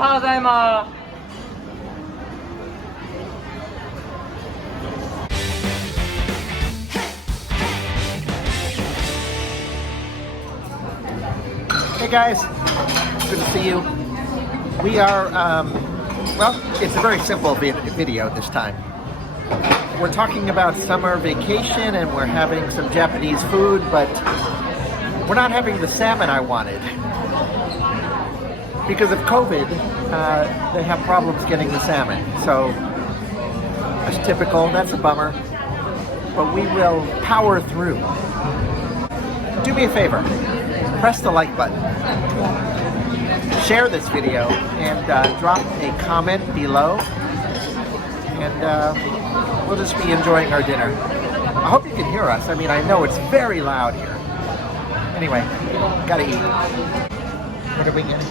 おはようございます。Hey guys, good to see you. We are, well, it's a very simple video this time. We're talking about summer vacation and we're having some Japanese food, but we're not having the salmon I wanted. Because of COVID, they have problems getting the salmon. So, that's typical, that's a bummer. But we will power through. Do me a favor. Press the like button, share this video, and drop a comment below, and we'll just be enjoying our dinner. I hope you can hear us. I mean, I know it's very loud here. Anyway, gotta eat. What are we getting?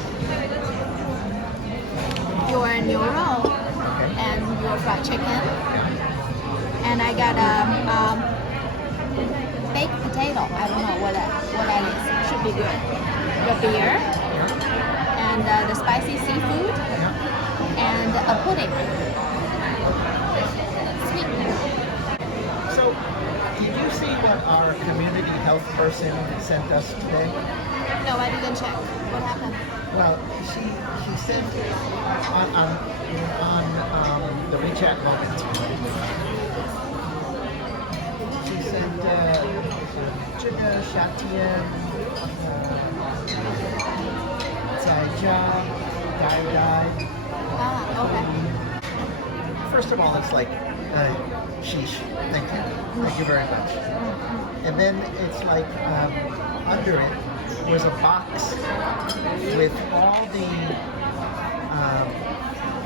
Your noodle and your fried chicken, and I got baked potato. I don't know what that is. Should be good. Your beer and the spicy seafood and a pudding. Sweet. So, did you see what our community health person sent us today? No, I didn't check. What happened? Well, she sent on the WeChat moment. She sent 这个夏天在家呆。 okay. First of all, it's like sheesh. Thank you very much. And then it's like under it was a box with all the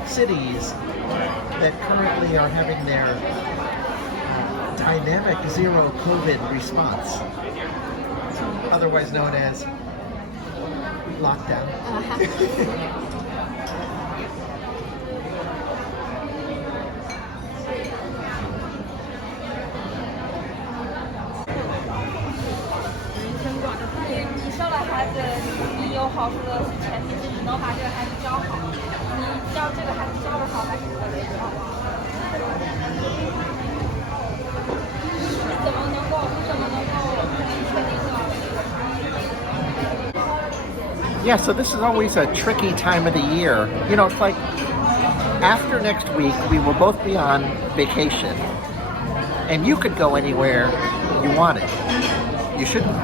cities that currently are having their dynamic zero COVID response, otherwise known as lockdown. Yeah, so this is always a tricky time of the year. You know, it's like after next week, we will both be on vacation. And you could go anywhere you wanted. You shouldn't.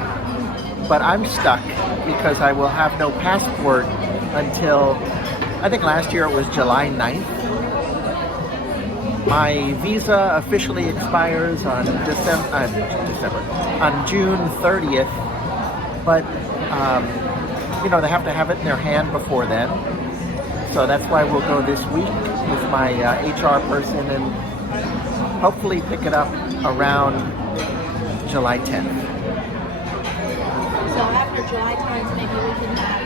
But I'm stuck because I will have no passport until, I think last year it was July 9th. My visa officially expires on on June 30th. But, you know, they have to have it in their hand before then. So that's why we'll go this week with my HR person and hopefully pick it up around July 10th. So after July times, maybe we can have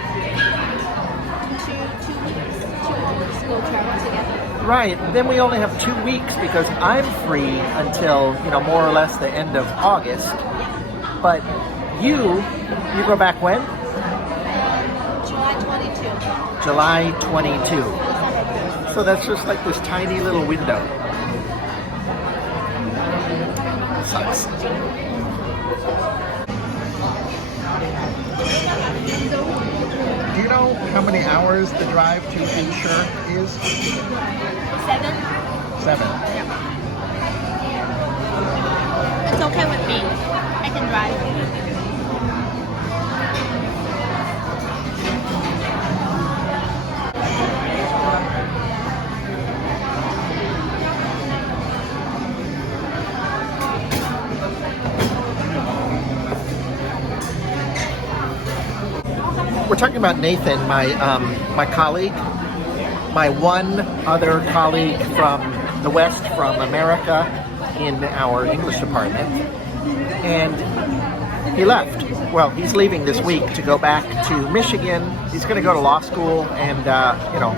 two weeks go travel together. Right. Then we only have 2 weeks because I'm free until, you know, more or less the end of August. But you go back when? July 22. July 22. So that's just like this tiny little window. Sucks. Do you know how many hours the drive to Insure is? 7? 7. Yeah. It's okay with me. I can drive. We're talking about Nathan, my colleague, my one other colleague from the West, from America, in our English department, and he left. Well, he's leaving this week to go back to Michigan. He's going to go to law school, and you know,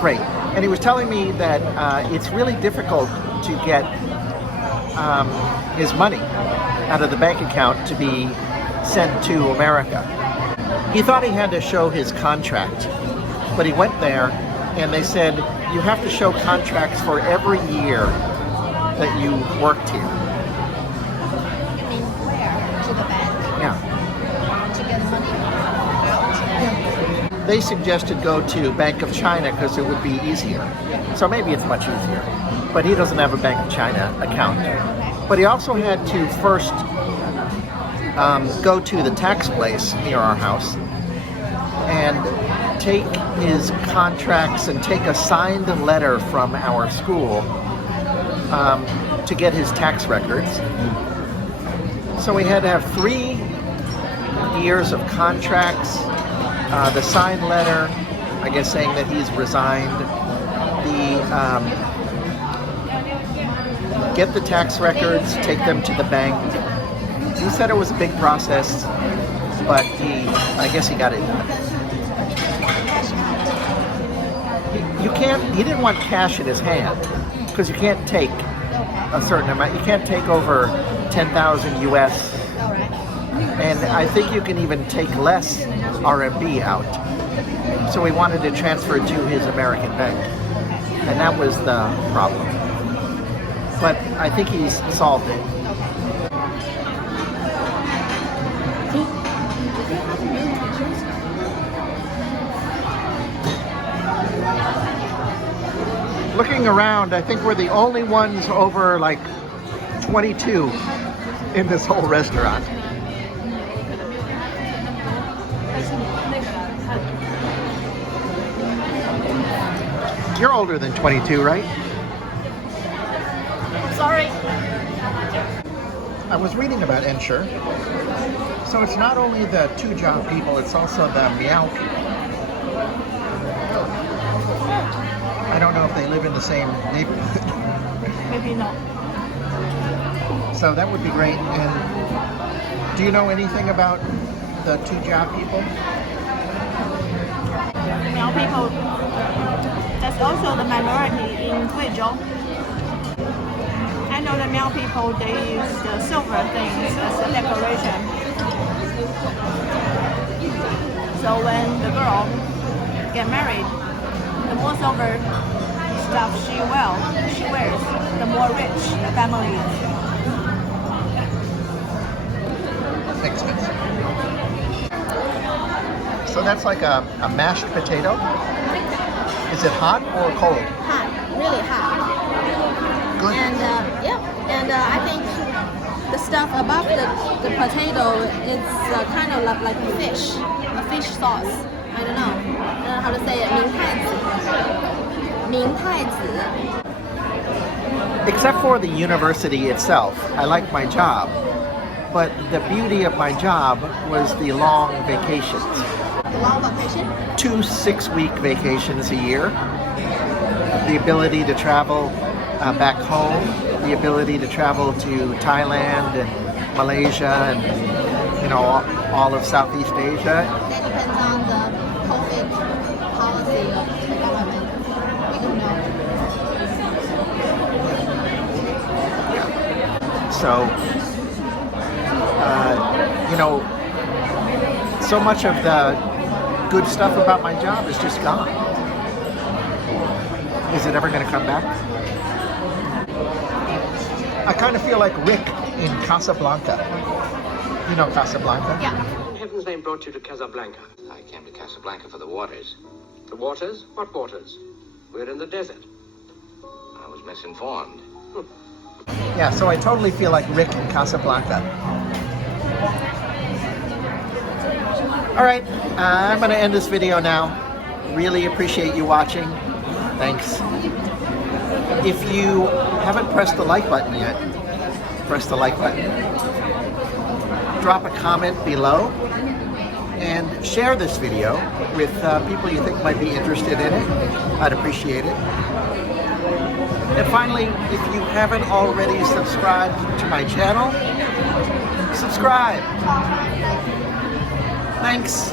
great. And he was telling me that it's really difficult to get his money out of the bank account to be sent to America. He thought he had to show his contract But he went there, and they said, you have to show contracts for every year that you worked here. You mean where? To the bank? Yeah. To get money out? They suggested go to Bank of China because it would be easier. So maybe it's much easier. But he doesn't have a Bank of China account. But he also had to first go to the tax place near our house and take his contracts and take a signed letter from our school to get his tax records. So we had to have 3 years of contracts, the signed letter, I guess saying that he's resigned, get the tax records, take them to the bank. He said it was a big process, but I guess he got it done. He didn't want cash in his hand, because you can't take a certain amount. You can't take over 10,000 US, and I think you can even take less RMB out. So we wanted to transfer it to his American bank, and that was the problem. But I think he's solved it. Looking around, I think we're the only ones over like 22 in this whole restaurant. You're older than 22, right? Sorry. I was reading about Ensure. So it's not only the two-job people, it's also the meow people. I don't know if they live in the same neighborhood. Maybe not. So that would be great. And do you know anything about the two-job people? Meow people, that's also the minority in Guizhou. I know the Miao people, they use the silver things as a decoration. So when the girl get married, the more silver stuff she wears, the more rich the family is. Makes sense. So that's like a mashed potato? Is it hot or cold? Hot, really hot. Good. And I think the stuff above the potato, it's kind of like a fish sauce. I don't know how to say it. 明太子. Except for the university itself, I like my job. But the beauty of my job was the long vacations. The long vacation? 2 6-week vacations a year. The ability to travel back home, the ability to travel to Thailand and Malaysia and all of Southeast Asia. That depends on the COVID policy of the government. We don't know. So, so much of the good stuff about my job is just gone. Is it ever going to come back? I kind of feel like Rick in Casablanca. You know Casablanca? Yeah. In heaven's name brought you to Casablanca? I came to Casablanca for the waters. The waters? What waters? We're in the desert. I was misinformed. Yeah, so I totally feel like Rick in Casablanca. All right, I'm going to end this video now. Really appreciate you watching. Thanks. If you haven't pressed the like button yet, press the like button. Drop a comment below and share this video with people you think might be interested in it. I'd appreciate it. And finally, if you haven't already subscribed to my channel, subscribe. Thanks.